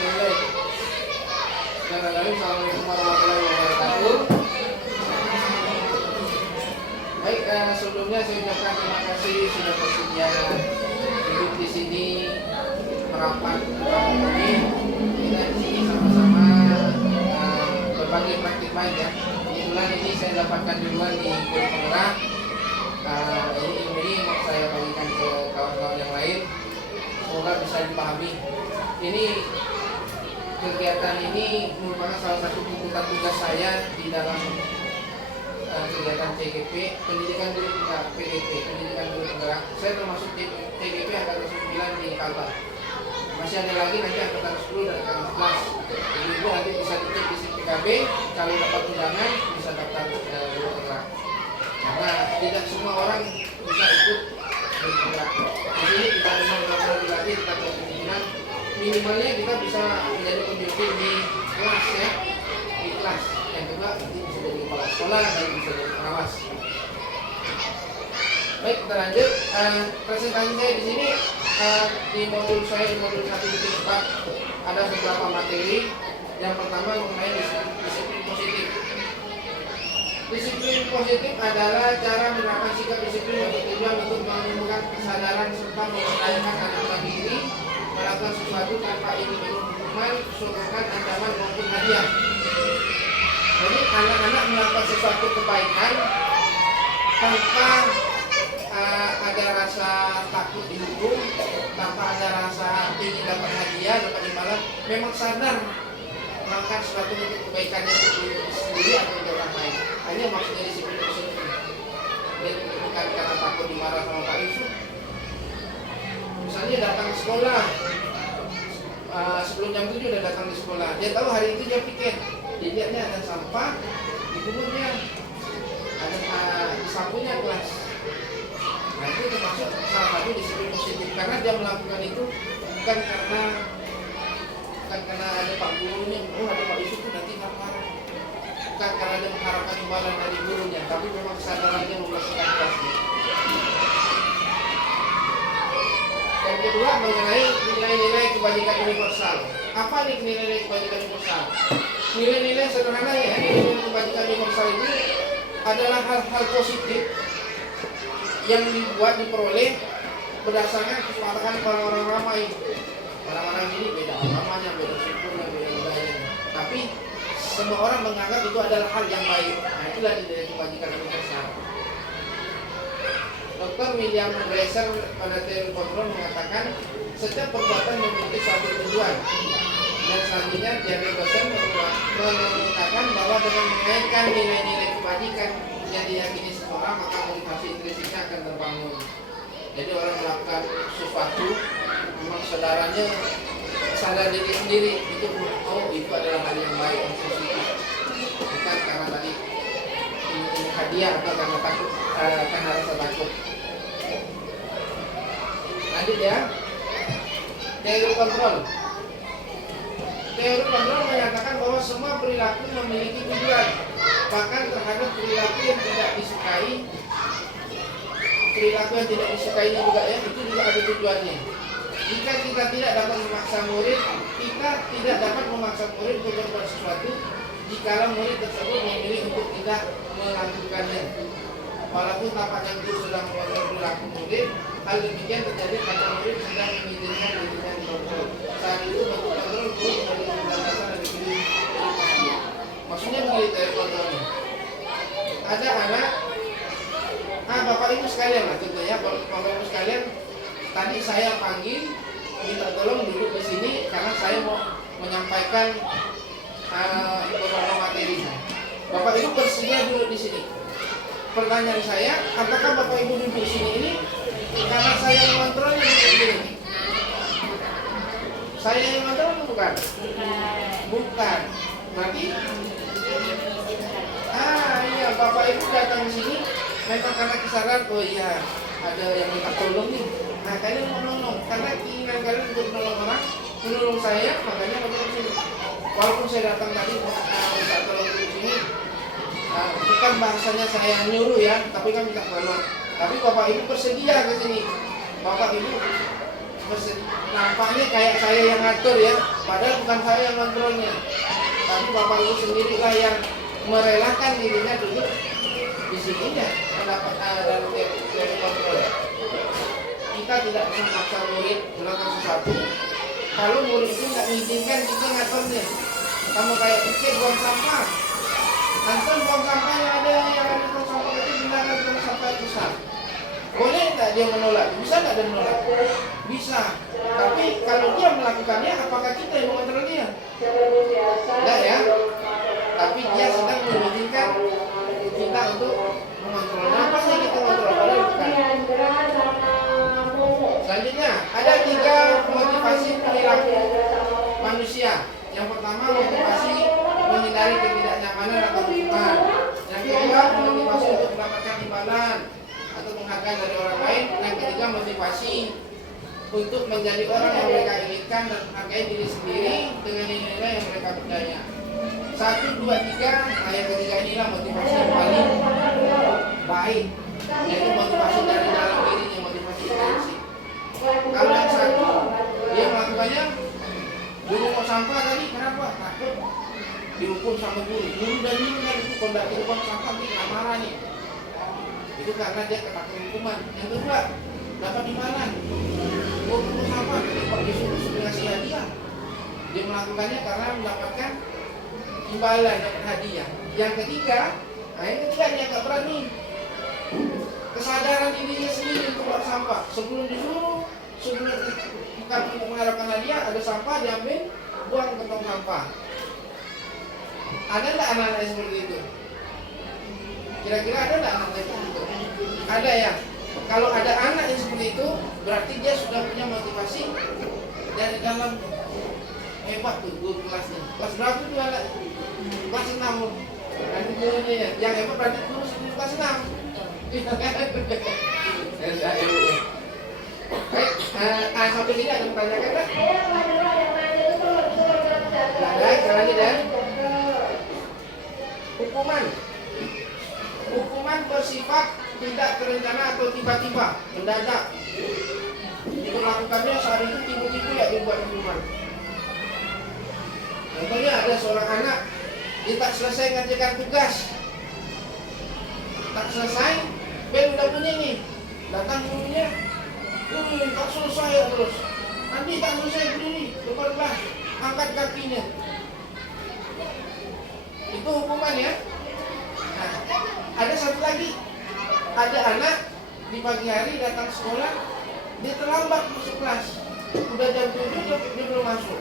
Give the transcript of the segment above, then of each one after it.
Assalamualaikum warahmatullahi wabarakatuh. Baik, sebelumnya saya ucapkan terima kasih sudah bersedia duduk di sini merapat ini. Kita di sini sama-sama berbagi praktik baik ya. Kebetulan ini saya dapatkan duluan di Pulau Penggerak. Ini ilmu ini mau saya bagikan ke kawan-kawan yang lain. Semoga bisa dipahami. Ini kegiatan ini merupakan salah satu tuntutan tugas saya di dalam kegiatan TGP, pendidikan guru PDP, pendidikan guru penggerak. Saya termasuk TGP angkatan 9 di Kalbar. Masih ada lagi nanti angkatan 10 dan angkatan 11. Jadi itu nanti bisa dicek di PKB, kalau dapat undangan bisa daftar guru penggerak. Karena tidak semua orang bisa ikut guru penggerak. Di sini kita memang lagi kita kepemimpinan. Minimalnya kita bisa menjadi pemimpin di kelas ya, di kelas. Yang kedua nanti bisa jadi kepala sekolah dan bisa jadi pengawas. Baik, kita lanjut. Presentasi saya di sini di modul saya di modul 1.4 ada beberapa materi. Yang pertama mengenai disiplin positif. Disiplin positif adalah cara menerapkan sikap disiplin yang bertujuan untuk menumbuhkan kesadaran serta memperdayakan anak diri melakukan sesuatu tanpa ingin hukuman, suruhan, ancaman maupun hadiah. Jadi anak-anak melakukan sesuatu kebaikan tanpa ada rasa takut dihukum, tanpa ada rasa ingin dapat hadiah, dapat imbalan, memang sadar melakukan sesuatu untuk kebaikannya untuk diri sendiri atau untuk orang lain. Hanya maksudnya disiplin positif. Jadi bukan karena takut dimarah sama Pak Yusuf. Misalnya datang ke sekolah sebelum jam 7 udah datang di sekolah. Dia tahu hari itu dia pikir dilihatnya ada sampah, dipunutnya ada disapunya kelas. Nah itu termasuk salah satu disiplin positif karena dia melakukan itu bukan karena ada Pak gurunya, ada Pak Yusuf tuh nanti marah. Bukan karena dia mengharapkan imbalan dari gurunya, tapi memang kesadarannya membersihkan kelasnya. Yang kedua mengenai nilai-nilai kebajikan universal. Apa nih nilai-nilai kebajikan universal? Nilai-nilai sederhana ya, nilai-nilai kebajikan universal itu adalah hal-hal positif yang diperoleh berdasarkan kesepakatan orang-orang ramai. Orang-orang ini beda agamanya, beda sukunya, beda budayanya. Tapi semua orang menganggap itu adalah hal yang baik. Nah itulah nilai kebajikan universal. Dr. William Glasser pada teori kontrol mengatakan setiap perbuatan memiliki suatu tujuan. Dan selanjutnya Jerry Dawson mengatakan bahwa dengan mengaitkan nilai-nilai kebajikan yang diyakini seseorang maka motivasi intrinsiknya akan terbangun. Jadi orang melakukan sesuatu memang sadar diri sendiri itu itu adalah hal yang baik yang positif. Bukan karena tadi ini hadiah atau karena takut karena rasa takut. Lanjut ya. Teori kontrol. Teori kontrol menyatakan bahwa semua perilaku memiliki tujuan. Bahkan terhadap perilaku yang tidak disukai, perilaku yang tidak disukainya juga ya, itu juga ada tujuannya. Jika kita tidak dapat memaksa murid, kita tidak dapat memaksa murid untuk berbuat sesuatu jikalau murid tersebut memilih untuk tidak melakukannya. Walaupun tampaknya guru sedang mengontrol perilaku murid, hal demikian terjadi pada murid sedang mengizinkan dirinya dikontrol. Saat itu bentuk kontrol guru menjadi dasar dan dipilih. Maksudnya militer kontrolnya. Ada anak, bapak ibu sekalian lah contohnya, bapak ibu sekalian, tadi saya panggil minta tolong duduk di sini karena saya mau menyampaikan beberapa materi. Bapak ibu bersedia duduk di sini. Pertanyaan saya, apakah bapak ibu duduk di sini ini karena saya mengontrolnya duduk di sini? Saya yang mengontrol bukan? Bukan. Berarti iya, bapak ibu datang di sini memang karena kesadaran, oh iya ada yang minta tolong nih. Nah kalian mau nolong karena keinginan kalian untuk menolong orang, menolong saya, makanya bapak di sini. Walaupun saya datang tadi minta tolong di sini, bukan bahasanya saya nyuruh ya, tapi kan minta tolong. Tapi bapak ibu bersedia ke sini. Bapak ibu nampaknya kayak saya yang ngatur ya, padahal bukan saya yang kontrolnya, tapi Bapak Ibu sendirilah yang merelakan dirinya duduk di sininya mendapat dalam teori kontrol. Kita tidak bisa memaksa murid melakukan sesuatu kalau murid itu nggak mengizinkan kita ngaturnya. Kamu kayak pikir buang sampah, antum buang sampah yang ada buang sampah itu gunakan buang sampah besar. Boleh nggak dia menolak? Bisa nggak dia menolak? Bisa. Tapi kalau dia melakukannya, apakah kita yang mengontrol dia? Tidak ya. Tapi dia sedang mengizinkan kita untuk mengontrolnya. Apa sih kita kontrol? Padahal bukan. Selanjutnya, ada 3 motivasi perilaku manusia. Yang pertama, motivasi menghindari ketidaknyamanan atau hukuman. Yang kedua, motivasi untuk mendapatkan imbalan atau penghargaan dari orang lain. Yang ketiga, motivasi untuk menjadi orang yang mereka inginkan dan menghargai diri sendiri dengan nilai-nilai yang mereka percaya. 1, 2, 3. Yang ketiga inilah motivasi yang paling baik, yaitu motivasi dari dalam dirinya, motivasi intrinsik. Kalau yang satu, dia melakukannya dulu mau sampah tadi, kenapa? Takut dihukum sama guru. Guru dan guru kan itu kondak dihukum sampah, dia marah nih. Itu karena dia ketakutan hukuman. Yang kedua, dapat imbalan. Hukum sampah, kalau disuruh ngasih hadiah. Dia melakukannya karena mendapatkan imbalan, dapat hadiah. Yang ketiga dia nggak berani. Kesadaran dirinya sendiri untuk buang sampah. Sebelum disuruh, sebelum bukan untuk mengharapkan hadiah, ada sampah diambil, buang ke tong sampah. Ada nggak anak-anak seperti itu? Kira-kira ada nggak anak seperti itu? Ada ya. Kalau ada anak yang seperti itu, berarti dia sudah punya motivasi dari dalam. Hebat tuh guru kelasnya. Kelas berapa tuh anak? Kelas 6. Nanti gurunya ya. Yang hebat berarti guru kelas 6. Baik, sampai sini ada pertanyaan kan? Ada, selanjutnya dan hukuman. Hukuman bersifat tidak terencana atau tiba-tiba, mendadak. Dilakukannya saat itu tiba-tiba ya dibuat hukuman. Contohnya ada seorang anak, dia tak selesai mengerjakan tugas, tak selesai, bel udah bunyi nih, datang gurunya, tak selesai terus, nanti tak selesai berdiri, depan kelas, angkat kakinya, itu hukuman ya. Nah, ada satu lagi, ada anak di pagi hari datang sekolah, dia terlambat masuk kelas, udah jam 7 dia belum masuk.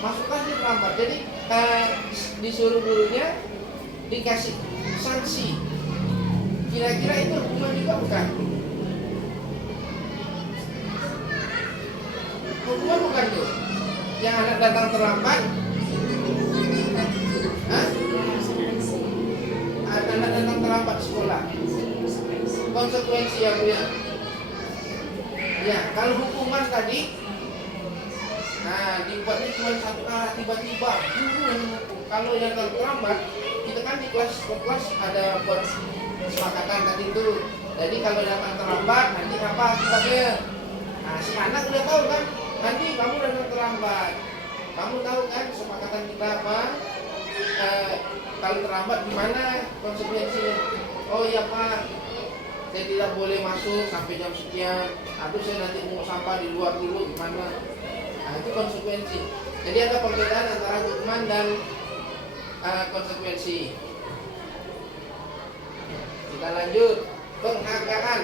Masuk kelas dia terlambat, jadi disuruh gurunya dikasih sanksi. Kira-kira itu hukuman juga bukan? Hukuman bukan tuh? Yang anak datang terlambat? Hah? Anak datang terlambat sekolah. Konsekuensi ya Bu ya? Ya, kalau hukuman tadi, nah, dibuatnya cuma satu arah tiba-tiba. Kalau yang terlambat, kita kan di kelas ada buat kesepakatan tadi itu. Jadi kalau datang terlambat, nanti apa akibatnya? Nah, si anak udah tahu kan, nanti kamu datang terlambat. Kamu tahu kan kesepakatan kita apa? Kalau terlambat gimana konsekuensinya? Oh iya Pak, saya tidak boleh masuk sampai jam sekian. Aduh, saya nanti mau sampah di luar dulu gimana? Nah, itu konsekuensi. Jadi ada perbedaan antara hukuman dan konsekuensi. Kita lanjut. Penghargaan.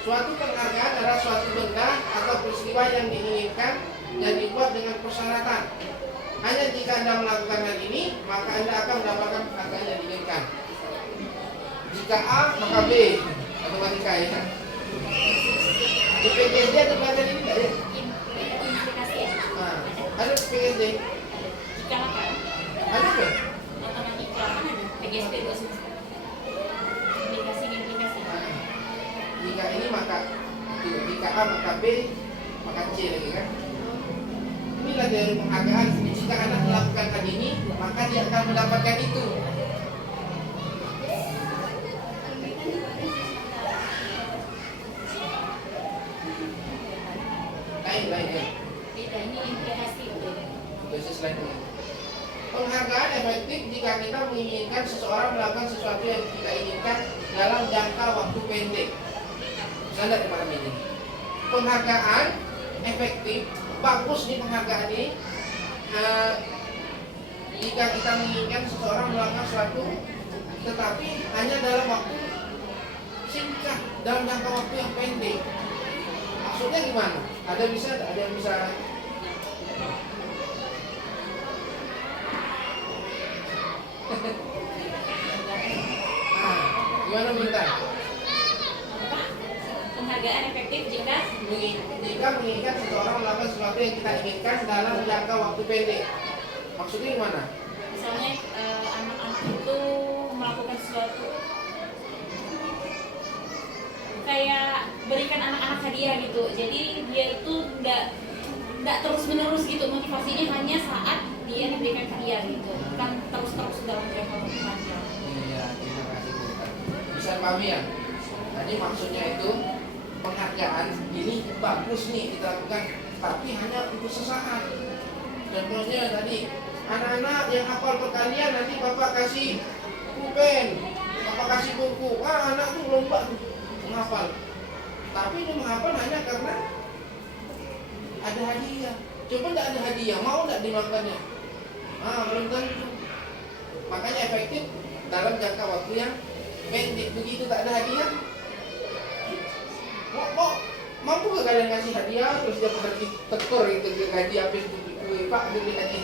Suatu penghargaan adalah suatu benda atau peristiwa yang diinginkan dan dibuat dengan persyaratan. Hanya jika Anda melakukan hal ini, maka Anda akan mendapatkan penghargaan yang diinginkan. Jika A, maka B. Matematika ya. Di PGSD ada pelajaran ini nggak ya? Ada PGSD? Jika makan Ada kan? matematika kan ada PGSD 2 semester. Implikasi. Jika ini maka jika A maka B maka C lagi kan? Inilah dari penghargaan. Jika anak melakukan hal ini, maka dia akan mendapatkan itu. lain ya. Beda, ini implikasi. Dosis lain ya. Penghargaan efektif jika kita menginginkan seseorang melakukan sesuatu yang kita inginkan dalam jangka waktu pendek. Misalnya di malam ini. Penghargaan efektif, bagus nih penghargaan ini. Jika kita menginginkan seseorang melakukan sesuatu, tetapi hanya dalam waktu singkat, dalam jangka waktu yang pendek. Maksudnya gimana? Ada yang bisa gimana minta? Penghargaan efektif jika menginginkan seseorang melakukan sesuatu yang kita inginkan dalam jangka waktu pendek. Maksudnya gimana? misalnya anak-anak itu melakukan sesuatu kayak berikan anak-anak hadiah gitu. Jadi dia itu nggak terus-menerus gitu, motivasinya hanya saat dia diberikan hadiah gitu, bukan terus-terus dalam jangka waktu panjang. Iya, terima kasih Bu. Bisa pahami ya? Tadi maksudnya itu penghargaan ini bagus nih kita lakukan, tapi hanya untuk sesaat. Contohnya tadi anak-anak yang hafal perkalian nanti bapak kasih pulpen, bapak kasih buku. Anak tuh lomba tuh menghafal. Tapi dia menghafal hanya karena ada hadiah. Coba tidak ada hadiah, mau tidak dimakannya? Belum tentu. Makanya efektif dalam jangka waktu yang pendek. Begitu tak ada hadiah, mampu ke kalian kasih hadiah terus dia pergi tekor itu ke gaji habis Pak beli gaji.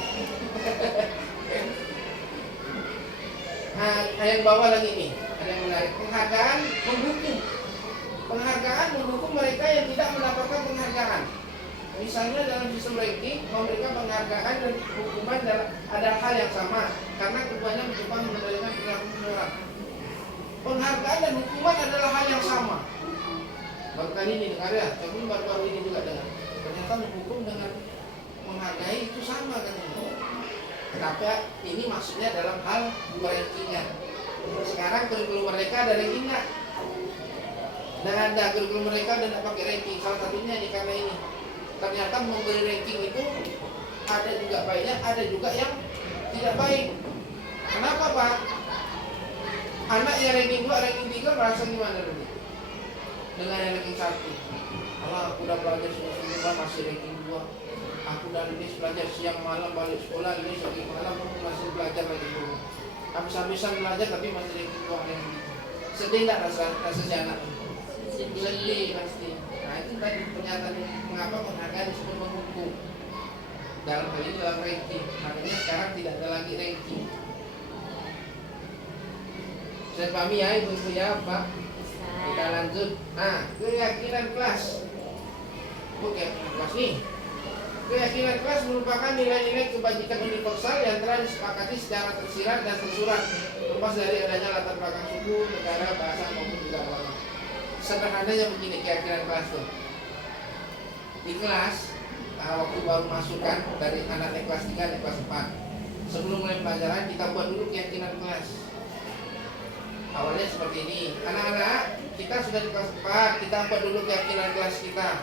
Yang bawah lagi nih ada yang menarik, penghargaan menghukum mereka yang tidak mendapatkan penghargaan. Misalnya dalam sistem ranking memberikan penghargaan dan hukuman ada hal yang sama karena keduanya mencoba mengendalikan perilaku seseorang. Penghargaan dan hukuman adalah hal yang sama. Baru kali ini dengar ya, tapi baru-baru ini juga dengar. Ternyata menghukum dengan menghargai itu sama kan. Tapi ini maksudnya dalam hal rankingnya. Sekarang kurikulum mereka ada rankingnya. Dan ada kurikulum mereka dan tidak pakai ranking. Salah satunya nih karena ini. Ternyata memberi ranking itu ada juga baiknya, ada juga yang tidak baik. Kenapa Pak? Anak yang ranking 2, ranking 3 merasa gimana dulu? Dengan yang ranking 1. Allah, aku udah belajar semua masih ranking 2. Aku udah lulus belajar siang malam balik sekolah, lulus lagi malam aku masih belajar lagi dulu. Habis-habisan belajar tapi masih ranking 2 ranking 3. Sedih enggak rasa si anak? Sedih pasti. Nah itu tadi pernyataan mengapa penghargaan disebut menghukum. Dalam hal ini dalam ranking. Makanya sekarang tidak ada lagi ranking. Saya pahami ya ibu ya Pak. Kita lanjut. Nah, keyakinan kelas. Keyakinan kelas nih. Keyakinan kelas merupakan nilai-nilai kebajikan universal yang telah disepakati secara tersirat dan tersurat, terlepas dari adanya latar belakang suku, negara, bahasa maupun juga agama. Sederhananya begini keyakinan kelas tuh. Di kelas, waktu baru masuk kan dari anak naik kelas 3 naik kelas 4. Sebelum mulai pelajaran kita buat dulu keyakinan kelas. Awalnya seperti ini. Anak-anak, kita sudah di kelas 4, kita buat dulu keyakinan kelas kita.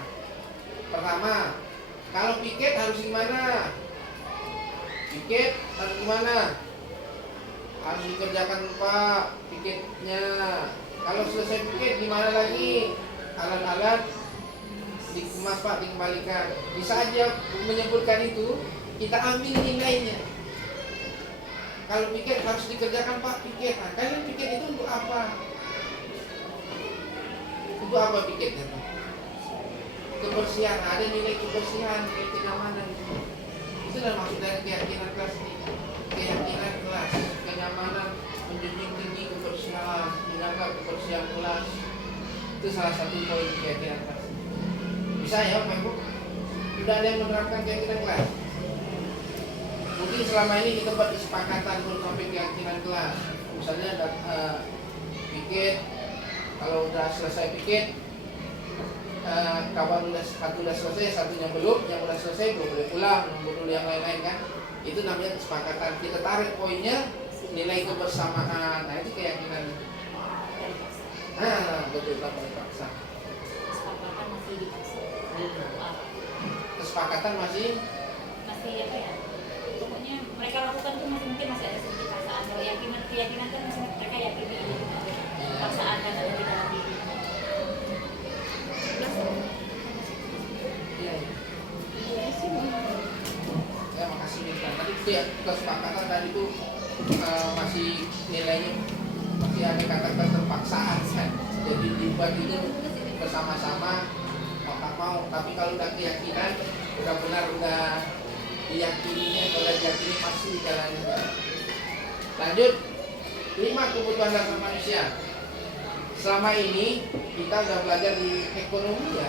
Pertama, kalau piket harus gimana? Piket harus gimana? Harus dikerjakan Pak piketnya. Kalau selesai piket gimana lagi? Alat-alat dikemas Pak, dikembalikan. Bisa aja menyebutkan itu, kita ambil nilainya. Kalau piket harus dikerjakan Pak piket. Nah, kalian piket itu untuk apa? Untuk apa piketnya Pak? Kebersihan, ada nilai kebersihan, nilai kenyamanan. Itu adalah maksud dari keyakinan kelas ini. Keyakinan kelas, kenyamanan, menjunjung tinggi kebersihan, menjaga kebersihan kelas. Itu salah satu poin keyakinan kelas. Bisa ya Pak Ibu? Sudah ada yang menerapkan keyakinan kelas? Mungkin selama ini kita buat kesepakatan untuk sampai keyakinan kelas. Misalnya piket, kalau udah selesai piket, kawan satu udah selesai, satunya belum, yang udah selesai belum boleh pulang, belum yang lain-lain kan. Itu namanya kesepakatan. Kita tarik poinnya nilai kebersamaan. Nah itu keyakinan. Betul tak boleh paksa. Kesepakatan masih dipaksa. kesepakatan masih apa ya, pokoknya mereka lakukan tuh masih mungkin masih ada sedikit paksaan. Kalau keyakinan kan masih mereka yakini ini paksaan dan ada di dalam diri. iya. Ya makasih Minta. Tadi itu ya kesepakatan tadi itu masih nilainya masih ada kata-kata terpaksaan kan. Jadi dibuat itu bersama-sama mau, tapi kalau udah keyakinan udah benar udah diyakininya, udah diyakini pasti dijalani. Lanjut, 5 kebutuhan dasar manusia. Selama ini kita udah belajar di ekonomi ya,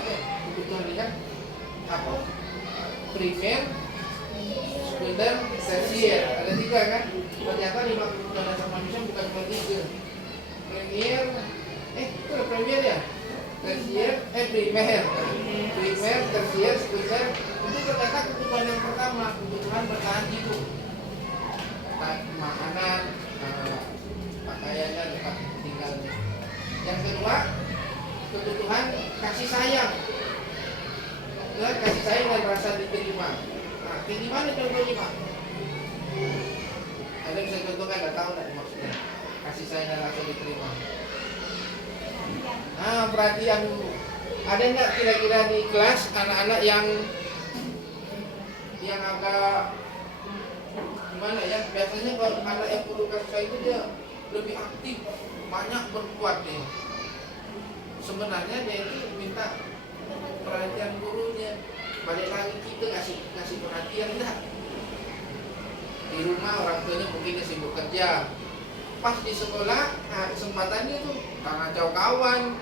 kebutuhan ini kan apa? Primer, sekunder, tersier. Ada 3 kan? Ternyata 5 kebutuhan dasar manusia bukan cuma 3. Premier, itu premier ya? Tersier, primer, tersier, sekunder. Itu ternyata kebutuhan yang pertama, kebutuhan bertahan hidup. Makanan, pakaiannya, tempat tinggalnya. Yang kedua, kebutuhan kasih sayang. Kasih sayang dan rasa diterima. Nah, kayak gimana contohnya Pak? Ada bisa contohkan, nggak tahu nggak maksudnya? Kasih sayang dan rasa diterima. Nah, perhatian dulu. Ada nggak kira-kira di kelas anak-anak yang agak gimana ya? Biasanya kalau anak yang perlu kasih sayang itu dia lebih aktif, banyak berbuat dia. Sebenarnya dia itu minta perhatian gurunya. Balik lagi kita ngasih perhatian enggak? Di rumah orang tuanya mungkin sibuk kerja. Pas di sekolah, kesempatannya tuh karena jauh kawan,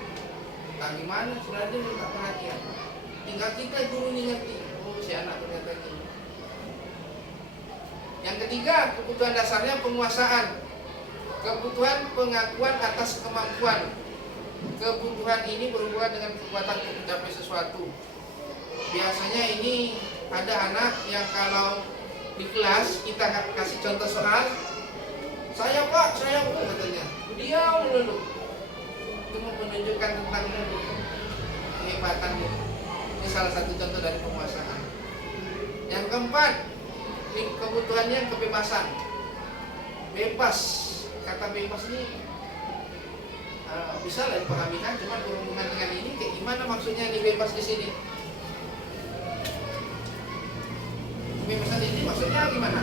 gimana sebenarnya dia minta perhatian. Tinggal kita gurunya ngerti, oh si anak ternyata ini. Yang ketiga, kebutuhan dasarnya penguasaan. Kebutuhan pengakuan atas kemampuan. Kebutuhan ini berhubungan dengan kekuatan untuk mencapai sesuatu. Biasanya ini ada anak yang kalau di kelas kita kasih contoh soal, saya pak, katanya, dia dulu. Itu menunjukkan tentang kehebatannya. Ini salah satu contoh dari penguasaan. Yang keempat, kebutuhannya kebebasan. Bebas. Kata bebas ini bisa lah dipahami kan, cuma berhubungan dengan ini kayak gimana maksudnya nih bebas di sini? Kebebasan ini maksudnya gimana?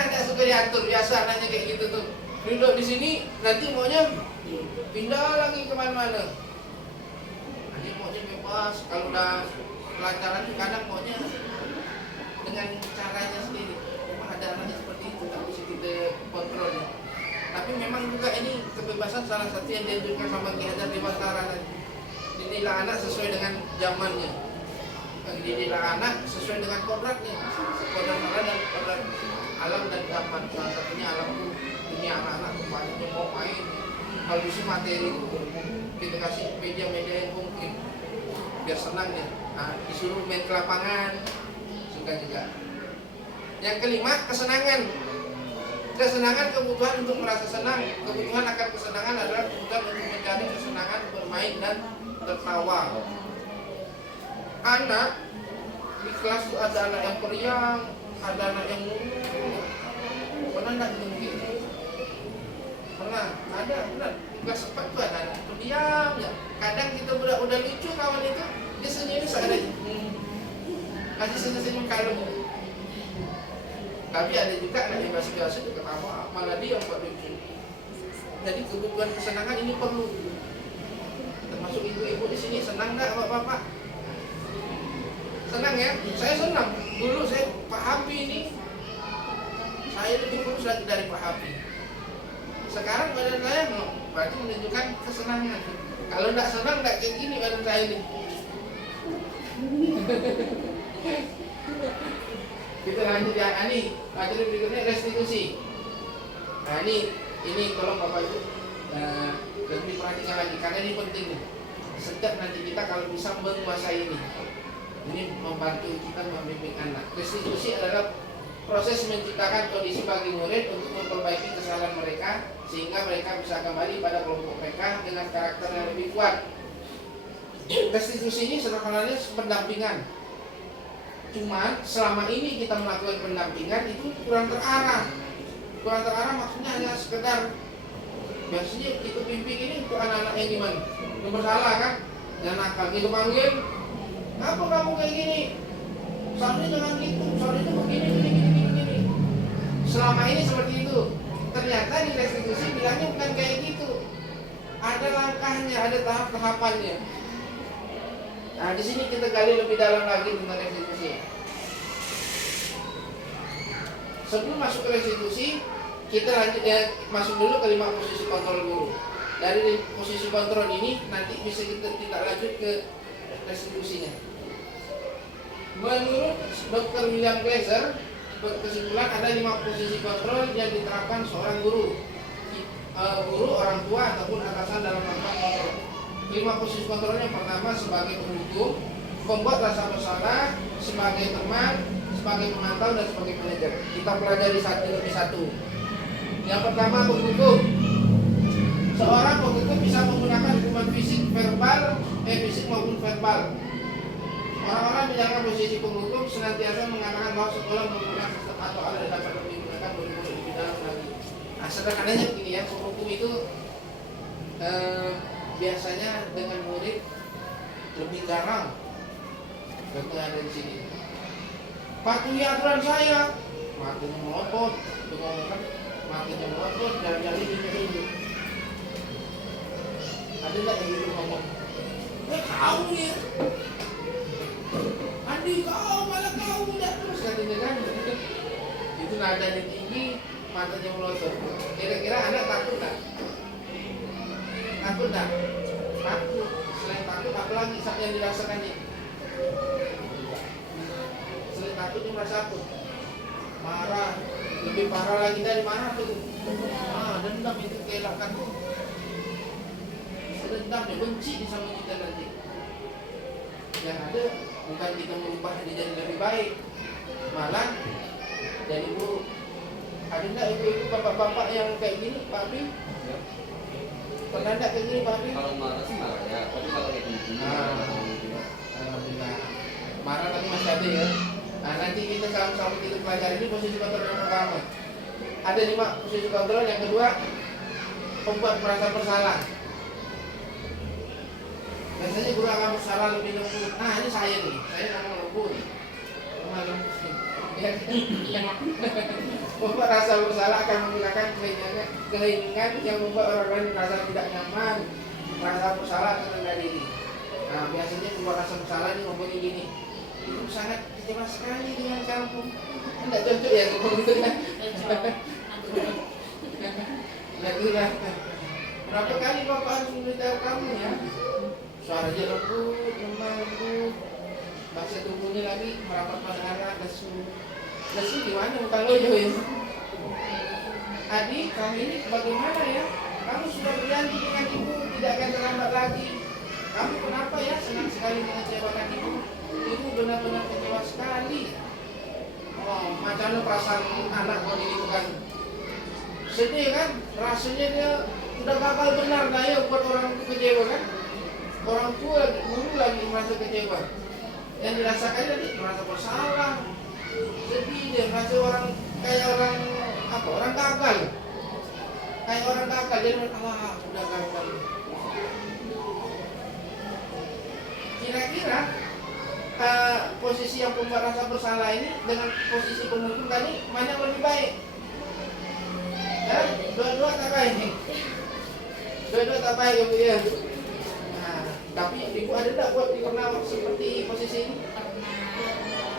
Tidak suka diatur, biasa anaknya kayak gitu tuh. Duduk di sini, nanti maunya pindah lagi kemana-mana. Nanti maunya bebas, kalau udah pelajaran kadang maunya dengan caranya sendiri. Memang ada anaknya seperti itu, tak bisa kita kontrolnya. Tapi memang juga ini kebebasan salah satu yang dianjurkan sama Ki Hajar Dewantara tadi. Didiklah anak sesuai dengan zamannya. Didiklah anak sesuai dengan kodratnya. Kodrat Allah dan kodrat alam dan zaman. Salah satunya alam itu dunia anak-anak banyaknya mau main. Kalau bisa materi itu kita kasih media-media yang mungkin biar senang ya. Nah, disuruh main ke lapangan suka juga. Yang kelima, kesenangan. Kesenangan kebutuhan untuk merasa senang. Kebutuhan akan kesenangan adalah kebutuhan untuk mencari kesenangan bermain dan tertawa. Anak di kelas itu ada anak yang periang, ada anak yang murung. Pernah enggak mungkin? Pernah, ada, benar. Di kelas 4 itu ada anak pendiam ya. Kadang kita udah lucu kawan itu, dia senyum seadanya. Masih senyum-senyum kalem. Tapi ada juga anak yang masih biasa itu ketawa, malah dia yang buat lucu. Jadi kebutuhan kesenangan ini perlu. Termasuk ibu-ibu di sini senang nggak bapak-bapak? Senang ya? Saya senang. Dulu saya Pak Habi ini, saya lebih kurus lagi dari Pak Habi. Sekarang badan saya berarti menunjukkan kesenangan. Kalau nggak senang nggak kayak gini badan saya ini. Kita lanjut ya, ini materi berikutnya restitusi. Nah ini tolong bapak ibu lebih diperhatikan lagi karena ini penting nih. Setiap nanti kita kalau bisa menguasai ini membantu kita membimbing anak. Restitusi adalah proses menciptakan kondisi bagi murid untuk memperbaiki kesalahan mereka sehingga mereka bisa kembali pada kelompok mereka dengan karakter yang lebih kuat. restitusi ini sederhananya pendampingan. Cuman selama ini kita melakukan pendampingan itu kurang terarah. Kurang terarah maksudnya hanya sekedar biasanya kita pimpin ini untuk anak-anak yang gimana? Yang bersalah kan? Yang nakal, kita panggil, apa kamu kayak gini? Seharusnya jangan gitu, seharusnya begini, gini. Selama ini seperti itu. Ternyata di restitusi bilangnya bukan kayak gitu. Ada langkahnya, ada tahap-tahapannya. Nah, di sini kita gali lebih dalam lagi tentang restitusi. Sebelum masuk ke restitusi, kita lanjut masuk dulu ke 5 posisi kontrol guru. Dari posisi kontrol ini nanti bisa kita tindak lanjut ke restitusinya. Menurut Dr. William Glaser, berkesimpulan ada 5 posisi kontrol yang diterapkan seorang guru, orang tua ataupun atasan dalam rangka kontrol. 5 posisi kontrol yang pertama sebagai penghukum, pembuat rasa bersalah, sebagai teman, sebagai pemantau dan sebagai manajer. Kita pelajari satu demi satu. Yang pertama penghukum. Seorang penghukum bisa menggunakan hukuman fisik maupun verbal. Orang-orang menjalankan posisi penghukum senantiasa mengatakan bahwa sekolah menggunakan sistem atau ada dapat digunakan berburu lebih dalam lagi. Nah, sederhananya begini ya, penghukum itu biasanya dengan murid lebih garang. Contoh yang ada di sini. Patuhi aturan saya, matinya melopot, ngomongkan matinya melopot, jari-jari ditunjuk. Ada nggak yang gitu ngomong? Kau ya, Andi kau malah kau udah terus katanya kan? Itu nadanya tinggi, matanya melotot. Kira-kira Anda takut nggak? Takut nggak? Takut. Selain takut, apa lagi yang dirasakannya? Selain takut, dia merasa takut. Marah. Lebih parah lagi dari marah tuh. Dendam itu keelakan tuh. Dendam, dia benci sama kita nanti. Yang ada bukan kita merubah dia jadi lebih baik, malah jadi buruk. Ada enggak ibu-ibu, bapak-bapak yang kayak gini, Pak Bim? Pernah enggak kayak gini, Pak Bim? Kalau marah sih marah ya, tapi kalau kayak gini alhamdulillah. Marah tapi masih ada ya. Nah, nanti kita sama-sama kita pelajari ini posisi kontrol yang pertama. Ada 5 posisi kontrol. Yang kedua, pembuat merasa bersalah. Biasanya guru akan bersalah lebih lembut. Nah, ini saya nih, saya ngomong lembut. Ngomong lembut. Ya. Membuat rasa bersalah akan menggunakan keinginan yang membuat orang lain merasa tidak nyaman, merasa bersalah atau rendah diri. Nah, biasanya membuat rasa bersalah ini ngomongnya gini. Itu sangat kecewa sekali dengan kamu. Tidak cocok ya ngomong gitu kan? Itulah. Berapa kali bapak harus memberitahu kamu ya? Suaranya lembut, lembut. Bahasa tubuhnya lagi merapat pada arah lesu. Lesu gimana? Bukan loyo ya. Adik, kamu ini bagaimana ya? Kamu sudah berjanji dengan ibu tidak akan terlambat lagi. Kamu kenapa ya senang sekali mengecewakan ibu? Ibu benar-benar kecewa sekali. Oh, macam perasaan anak kalau ini bukan sedih kan? Rasanya dia udah gagal benar nah ya buat orang itu kecewa kan? Orang tua guru lagi merasa kecewa. Yang dirasakan tadi merasa bersalah, sedih, dia merasa kayak orang gagal. Kayak orang gagal, dia udah gagal. Kira-kira posisi yang pembuat rasa bersalah ini dengan posisi penghukum tadi mana yang lebih baik? Ya, dua-dua tak baik nih. Dua-dua tak baik ya Bu ya. Nah, tapi ibu ada tak buat pernah seperti posisi ini?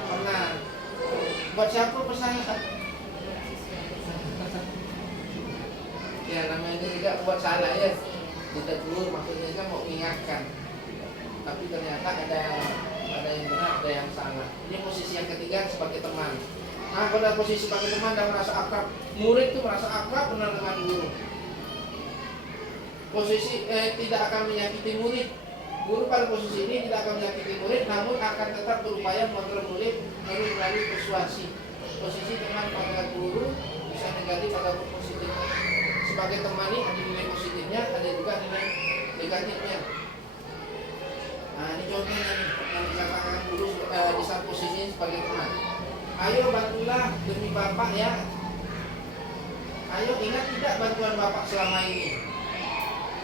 Pernah. Buat siapa bersalah? Ya namanya juga buat salah ya. Ditegur maksudnya kan mau mengingatkan. Tapi ternyata ada yang benar, ada yang salah. Ini posisi yang ketiga sebagai teman. Nah, pada posisi sebagai teman dan merasa akrab, murid itu merasa akrab benar dengan guru. Posisi tidak akan menyakiti murid. Guru pada posisi ini tidak akan menyakiti murid, namun akan tetap berupaya mengontrol murid melalui persuasi. Posisi teman pada guru bisa negatif atau positif. Sebagai teman ini ada nilai positifnya, ada juga nilai negatifnya. Nah, ini posisinya sebagai teman. Ayo bantulah demi bapak ya. Ayo ingat tidak bantuan bapak selama ini.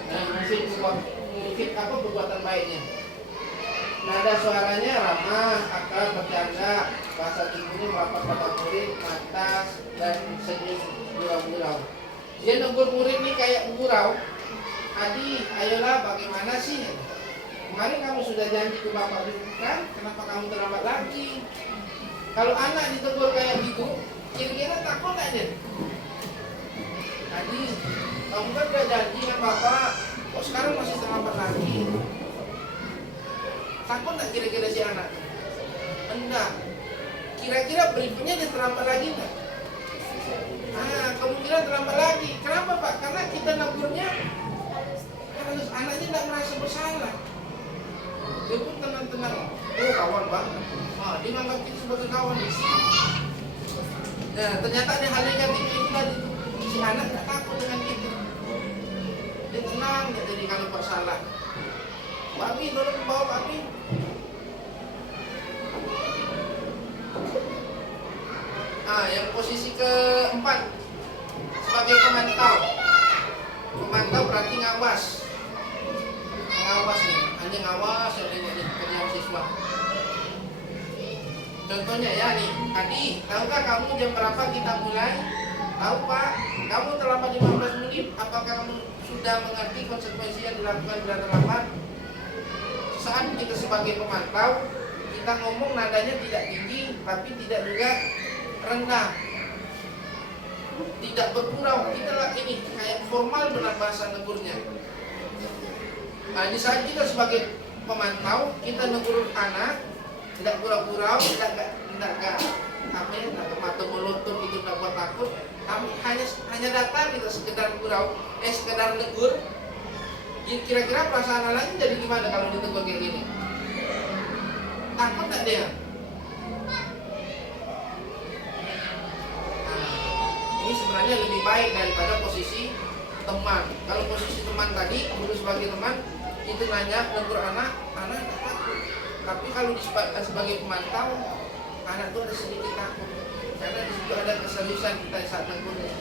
Nah, mungkin apa perbuatan baiknya. Nada suaranya ramah, akrab, bercanda, bahasa tubuhnya merapat pada murid, matas, dan senyum gurau-gurau. Dia negur murid ini kayak gurau. Adi, ayolah bagaimana sih? Kemarin kamu sudah janji ke bapak kan? Kenapa kamu terlambat lagi? Kalau anak ditegur kayak gitu, kira-kira takut gak dia? Adi, kamu kan udah janji dengan bapak, kok sekarang masih terlambat lagi? Takut gak kira-kira si anak? Enggak. Kira-kira berikutnya dia terlambat lagi enggak? Kemungkinan terlambat lagi. Kenapa Pak? Karena kita negurnya harus anaknya tidak merasa bersalah. Dia pun tenang-tenang. Oh kawan banget. Dia menganggap kita sebagai kawan. Nah ternyata ada hal negatif itu tadi. Si anak tidak takut dengan kita. Dia tenang. Dia jadi kalau bersalah. Pak Abi, tolong bawa Pak Abi. Yang posisi keempat sebagai pemantau. Pemantau berarti ngawas. Ngawas nih, hanya ngawas yang nengok kerja siswa. Contohnya ya nih, Adi, tahukah kamu jam berapa kita mulai? Tahu Pak, kamu terlambat 15 menit. Apakah kamu sudah mengerti konsekuensi yang dilakukan bila terlambat? Saat kita sebagai pemantau, kita ngomong nadanya tidak tinggi, tapi tidak juga rendah, tidak bergurau. Kita lah ini kayak formal benar bahasa negurnya. Di saat kita sebagai pemantau, kita negur anak, tidak gurau-gurau, tidak mata melotot itu tidak buat takut, tapi hanya datang kita sekedar gurau, sekedar negur. Kira-kira perasaan anaknya jadi gimana kalau ditegur kayak gini? Takut tak dia? Ini sebenarnya lebih baik daripada posisi teman. Kalau posisi teman tadi, dulu sebagai teman, itu nanya negur anak tak takut. Tapi kalau disebutkan sebagai pemantau, anak itu ada sedikit takut. Karena di situ ada keseriusan kita saat negurnya.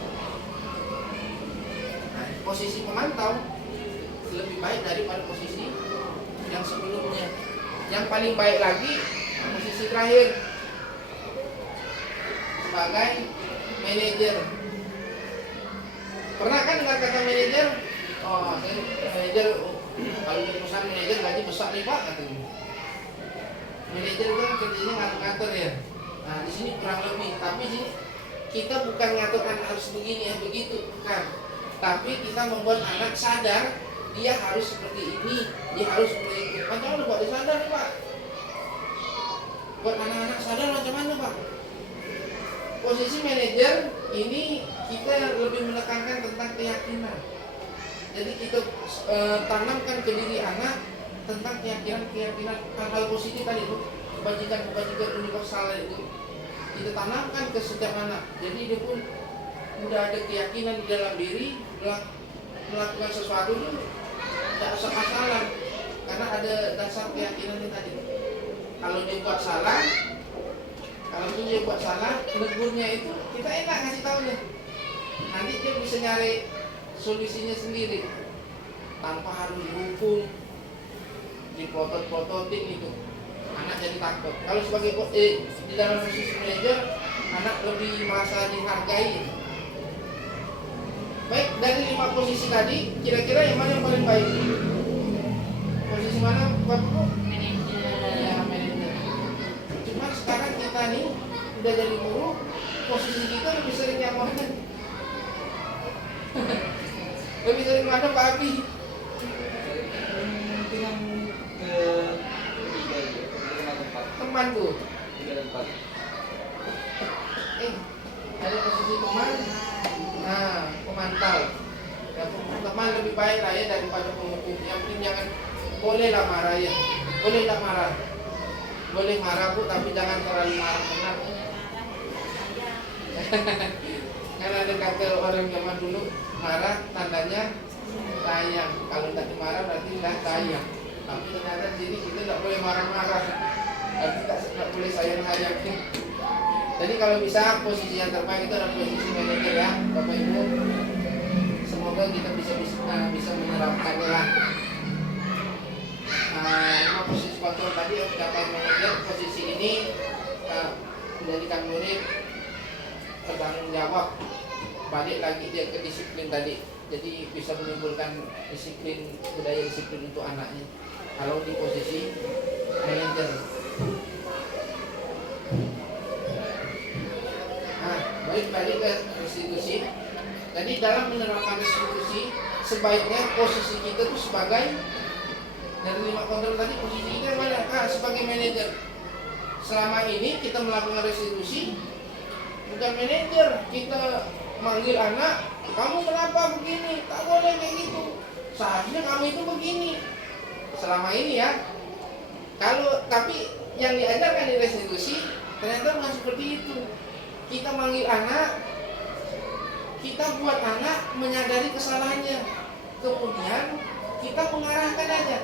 Posisi pemantau lebih baik daripada posisi yang sebelumnya. Yang paling baik lagi posisi terakhir sebagai manajer. Pernah kan dengar kata manajer? Manajer kalau di perusahaan manajer gaji besar nih Pak katanya. Manajer itu kan kerjanya ngatur-ngatur ya. Nah di sini kurang lebih, tapi di sini kita bukan ngaturkan harus begini ya begitu, bukan. Tapi kita membuat anak sadar dia harus seperti ini, dia harus seperti itu. Macam mana buat dia sadar nih Pak? Buat anak-anak sadar macam mana Pak? Posisi manajer ini kita lebih menekankan tentang keyakinan. Jadi kita tanamkan ke diri anak tentang keyakinan hal-hal positif tadi itu, kebajikan universal itu kita tanamkan ke setiap anak. Jadi dia pun udah ada keyakinan di dalam diri melakukan sesuatu itu tidak usah masalah karena ada dasar keyakinan tadi. Kalau dia buat salah, negurnya itu kita enak ngasih tahunya. Nanti dia bisa nyari solusinya sendiri tanpa harus dihukum, diplotot-plototin itu. Anak jadi takut. Kalau sebagai di dalam posisi manajer, anak lebih merasa dihargai. Baik, dari 5 posisi tadi, kira-kira yang mana yang paling baik? Posisi mana Bapak? Manajer. Ya, manajer. Cuma sekarang kita nih udah jadi guru, posisi kita lebih sering yang mana? Lebih sering mana Pak Abi? Mungkin yang Temanku. Ada posisi teman. Nah, pemantau. Ya, teman lebih baik lah ya daripada penghukum. Yang penting jangan, bolehlah marah ya. Boleh tak marah? Boleh marah Bu, tapi jangan terlalu marah benar. Karena ada kata orang zaman dulu, marah tandanya sayang. Kalau tak dimarah berarti tidak sayang. Tapi ternyata di sini kita tidak boleh marah-marah. Tidak boleh saya mengajarkan. Jadi kalau bisa posisi yang terbaik itu adalah posisi manajer ya, Bapak Ibu. Semoga kita bisa menerapkannya lah. Posisi kontrol tadi ucapan manajer, posisi ini menjadikan murid bertanggung jawab, balik lagi dia ke disiplin tadi. Jadi bisa menimbulkan disiplin, budaya disiplin untuk anaknya kalau di posisi manajer. Baik, balik ke restitusi. Jadi dalam menerapkan restitusi sebaiknya posisi kita tuh sebagai, dari 5 kontrol tadi posisi kita mana? Sebagai manajer. Selama ini kita melakukan restitusi bukan manajer, kita manggil anak, kamu kenapa begini? Tak boleh kayak gitu. Seharusnya kamu itu begini. Selama ini ya. Tapi yang diajarkan di restitusi ternyata bukan seperti itu. Kita manggil anak, kita buat anak menyadari kesalahannya. Kemudian kita mengarahkan aja.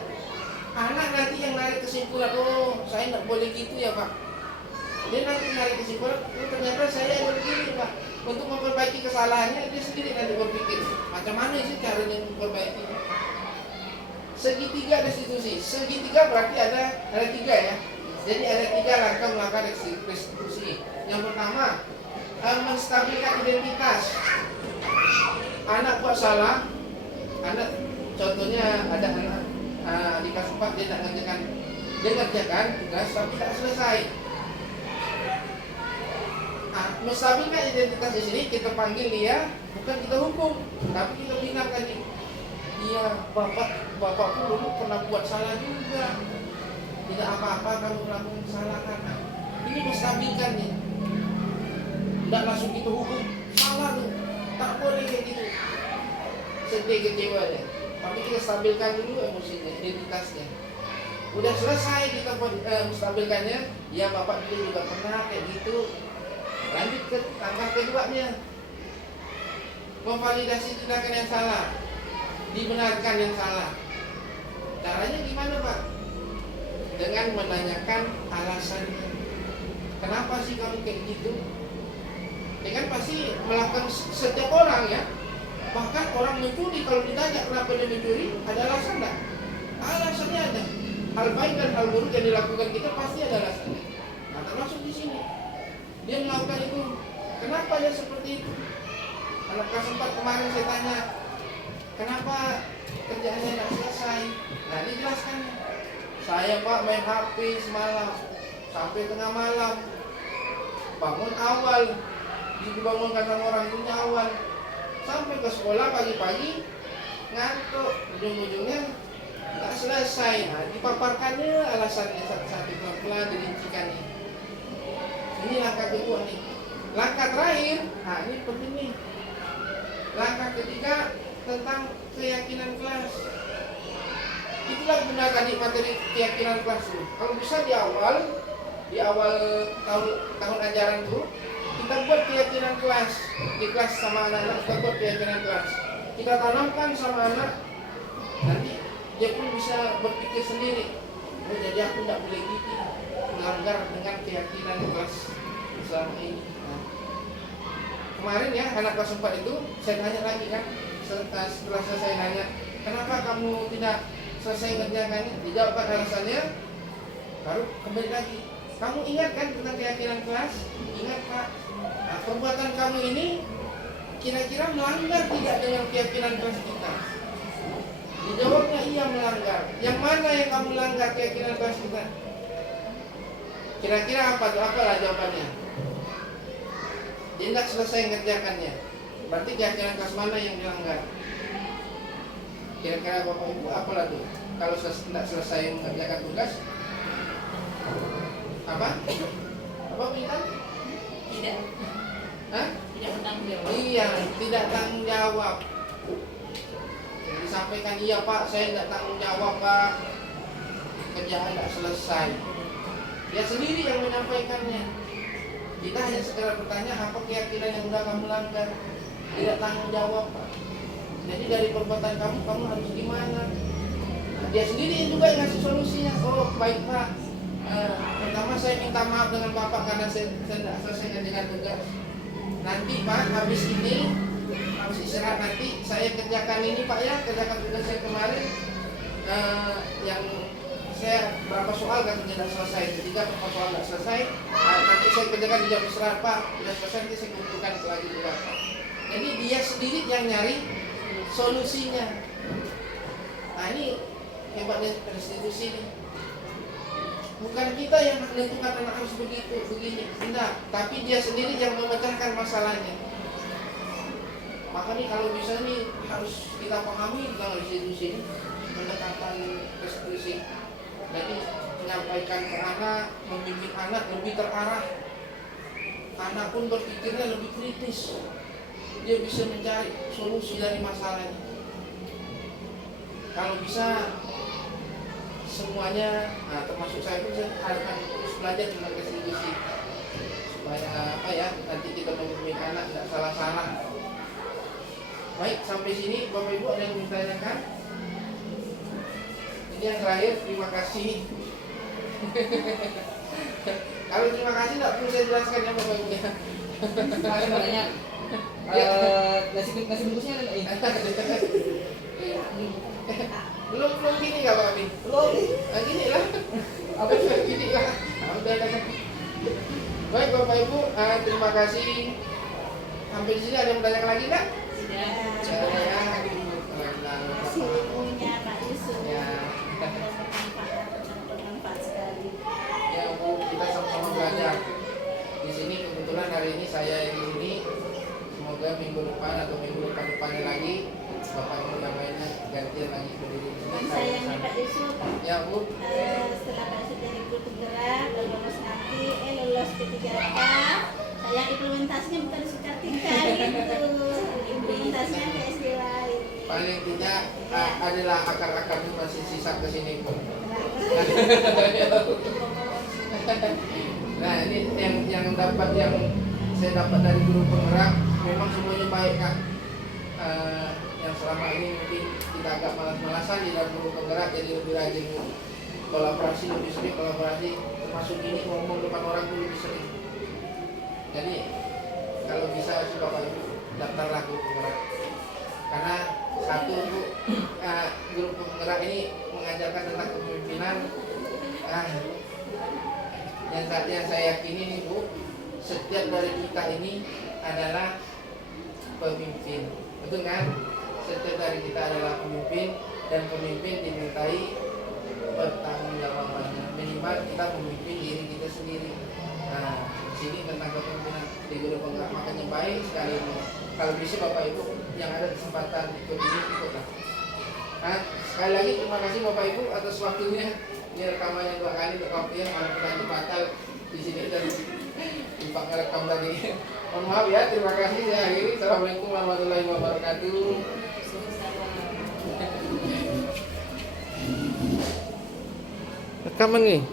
Anak nanti yang narik kesimpulan, oh saya nggak boleh gitu ya Pak. Dia nanti narik kesimpulan, oh ternyata saya ada begini Pak. Untuk memperbaiki kesalahannya dia sendiri nanti berpikir macam mana sih caranya memperbaiki. Segitiga restitusi. Segitiga berarti ada 3 ya. Jadi ada 3 langkah melakukan restitusi. Yang pertama, menstabilkan identitas. Anak buat salah, anak contohnya ada anak di kelas 4 dia ngerjakan tugas tapi tak selesai. Menstabilkan identitas di sini kita panggil dia, bukan kita hukum, tapi kita bina tadi. Iya, bapakku dulu pernah buat salah juga. Tidak apa-apa kamu melakukan kesalahan. Ini menstabilkan nih. Tidak langsung kita hukum, salah tuh, tak boleh kayak gitu. Sedih kecewa deh. Tapi kita stabilkan dulu emosinya, identitasnya. Udah selesai kita menstabilkannya, ya bapak dulu juga pernah kayak gitu. Lanjut ke langkah keduanya, memvalidasi tindakan yang salah, dibenarkan yang salah. Caranya gimana Pak? Dengan menanyakan alasannya. Kenapa sih kamu kayak gitu? Ya kan pasti melakukan setiap orang ya. Bahkan orang mencuri kalau ditanya kenapa dia mencuri, ada alasan enggak? Alasannya ada. Hal baik dan hal buruk yang dilakukan kita pasti ada alasannya. Nah, termasuk di sini. Dia melakukan itu. Kenapa dia seperti itu? Anak kelas 4 kemarin saya tanya, kenapa kerjaannya tidak selesai? Nah, dijelaskan. Saya Pak main HP semalam sampai tengah malam. Bangun awal. Dibangunkan sama orang tuanya awal. Sampai ke sekolah pagi-pagi ngantuk, ujung-ujungnya nggak selesai. Nah, dipaparkannya alasannya satu-satu pelan-pelan dirincikannya. Ini langkah kedua nih. Langkah terakhir, nah ini penting nih. Langkah ketiga tentang keyakinan kelas. Itulah guna tadi materi keyakinan kelas itu. Kalau bisa di awal tahun ajaran itu kita buat keyakinan kelas di kelas sama anak-anak, kita buat keyakinan kelas. Kita tanamkan sama anak, nanti dia pun bisa berpikir sendiri. Oh jadi aku tidak boleh gitu, melanggar dengan keyakinan kelas selama ini. Nah, kemarin ya anak kelas 4 itu saya tanya lagi kan, setelah saya nanya, kenapa kamu tidak selesai ngerjakannya? Dijawabkan alasannya, baru kembali lagi. Kamu ingat kan tentang keyakinan kelas? Ingat Pak. Nah, perbuatan kamu ini kira-kira melanggar tidak dengan keyakinan kelas kita? Dijawabnya iya melanggar. Yang mana yang kamu langgar keyakinan kelas kita? Kira-kira apa tuh? Apalah jawabannya? Dia tidak selesai mengerjakannya. Berarti keyakinan kelas mana yang dilanggar? Kira-kira Bapak Ibu apalah tuh? Kalau tidak selesai mengerjakan tugas, apa? Apa Bintang? Tidak. Hah? Tidak bertanggung jawab. Iya, tidak tanggung jawab. Disampaikan iya Pak, saya tidak tanggung jawab Pak. Kerjaan tidak selesai. Dia sendiri yang menyampaikannya. Kita hanya sekedar bertanya apa keyakinan yang sudah kamu langgar. Tidak tanggung jawab Pak. Jadi dari perbuatan kamu harus gimana? Nah, dia sendiri juga yang ngasih solusinya. Oh baik Pak, Pertama saya minta maaf dengan Bapak karena saya tidak selesaikan dengan tugas. Nanti Pak, habis istirahat nanti saya kerjakan ini Pak ya, kerjakan tugas saya kemarin. Yang saya berapa soal kan tidak selesai, ketika berapa soal tidak selesai, nanti saya kerjakan di jam istirahat Pak, tidak selesai nanti saya kumpulkan lagi juga Pak. Jadi dia sendiri yang nyari solusinya. Nah ini hebatnya restitusi ini. Bukan kita yang menentukan anak harus begitu, begini, tidak. Tapi dia sendiri yang memecahkan masalahnya. Makanya kalau bisa nih harus kita pahami tentang restitusi ini, pendekatan restitusi. Jadi menyampaikan ke anak, membimbing anak lebih terarah. Anak pun berpikirnya lebih kritis. Dia bisa mencari solusi dari masalahnya. Kalau bisa semuanya, termasuk saya pun akan terus belajar tentang restitusi supaya nanti kita membimbing anak tidak salah-salah. Baik, sampai sini Bapak Ibu ada yang mau ditanyakan? Ini yang terakhir, terima kasih. Kalau terima kasih tidak perlu saya jelaskan ya Bapak Ibu ya. Saya mau nanya, nasi bungkusnya ada nggak? Belum gini nggak Pak Abi? Belum. Gini lah. Apa gini lah? Udah. Baik Bapak Ibu, terima kasih. Sampai di sini ada yang bertanya lagi nggak? Sudah. Ya. Masih punya Pak Yusuf. Ya. Bermanfaat sekali. Ya Bu, kita sama-sama belajar. Di sini kebetulan hari ini saya di sini. Semoga minggu depan atau minggu depannya lagi Bapak Ibu yang lainnya gantian lagi berdiri di sini. Dan sayangnya Pak Yusuf, Ya Bu. setelah Pak Yusuf jadi guru penggerak dan lulus nanti, lulus P3K, sayang implementasinya bukan Sukartika gitu. Implementasinya ke SD lain. Paling tidak adalah akar-akarnya masih sisa ke sini Bu. Nah ini yang saya dapat dari guru penggerak memang semuanya baik Kak. Yang selama ini mungkin kita agak malas-malasan di dalam guru penggerak jadi lebih rajin kolaborasi, lebih sering kolaborasi, termasuk ini ngomong depan orang dulu lebih sering. Jadi kalau bisa sih Bapak Ibu daftarlah guru penggerak. Karena satu Bu, guru penggerak ini mengajarkan tentang kepemimpinan. Yang saya yakini nih Bu, setiap dari kita ini adalah pemimpin, betul kan? Setiap dari kita adalah pemimpin dan pemimpin dimintai pertanggungjawabannya. Minimal kita memimpin diri kita sendiri. Nah, di sini tentang kepemimpinan di guru penggerak makanya baik sekali. Kalau bisa Bapak Ibu yang ada kesempatan ikut ini ikutlah. Nah, sekali lagi terima kasih Bapak Ibu atas waktunya. Ini rekamannya 2 kali untuk waktunya malah nanti batal di sini dan lupa ngerekam tadi. Mohon maaf ya, terima kasih. Saya akhiri. Assalamualaikum warahmatullahi wabarakatuh. Rekaman nih.